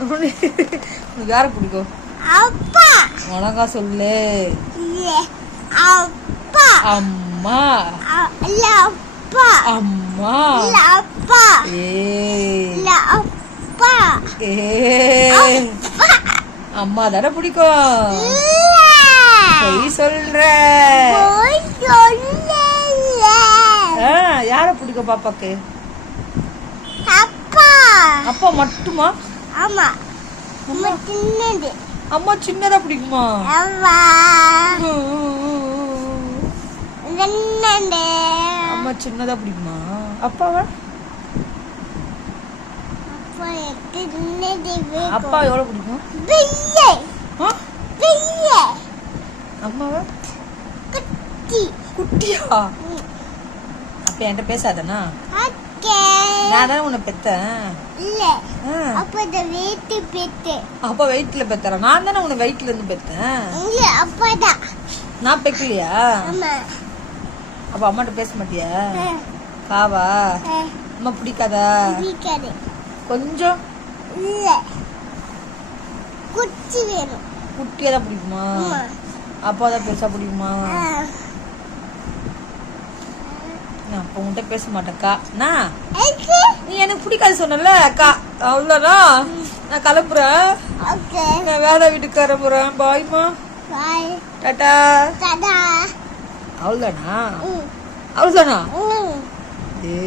உனக்கு யாரை பிடிக்கும்? அப்பா. உனக்கா சொல்லு. அப்பா. அம்மா. இல்ல அப்பா. அம்மா. இல்ல அப்பா. இல்ல அப்பா. அம்மா தானே பிடிக்கும். பொய் சொல்ற. யார பிடிக்கும் பாப்பாக்கு? அப்பா. அப்பா மட்டுமா? ஆமா. அம்மா சின்னது. அம்மா சின்னதா பிடிக்குமா? அம்மா அம்மா சின்னதா பிடிக்குமா? அப்பாவா? அப்பா எவ்வளவு பிடிக்கும்? அம்மாவா? குட்டியா? அப்ப என்கிட்ட பேசாதனா? நான் தானே உன்னை பெத்தேன். அப்பா வெயிட்ல பெத்தற? நான் தானே உன்னை வெயிட்ல இருந்து பெத்தேன். நான் பெக்கலையா? அப்ப அம்மாட்ட பேச மாட்டியா? காவா? அம்மா பிடிக்காதா? கொஞ்சம் குட்டியா தான் பிடிக்குமா? அப்பா தான் பெருசா பிடிக்குமா? அப்ப உன்கிட்ட பேச மாட்டேக்கா. நீ எனக்கு பிடிக்காது சொன்னல அக்கா. அவ்வளவுதான். நான் கிளம்புறேன். நான் வேலை வீட்டுக்கு கிளம்புறேன். பாய்மா. டாடா. அவ்வளவுதானா? அவ்வளவுதானா? ஏ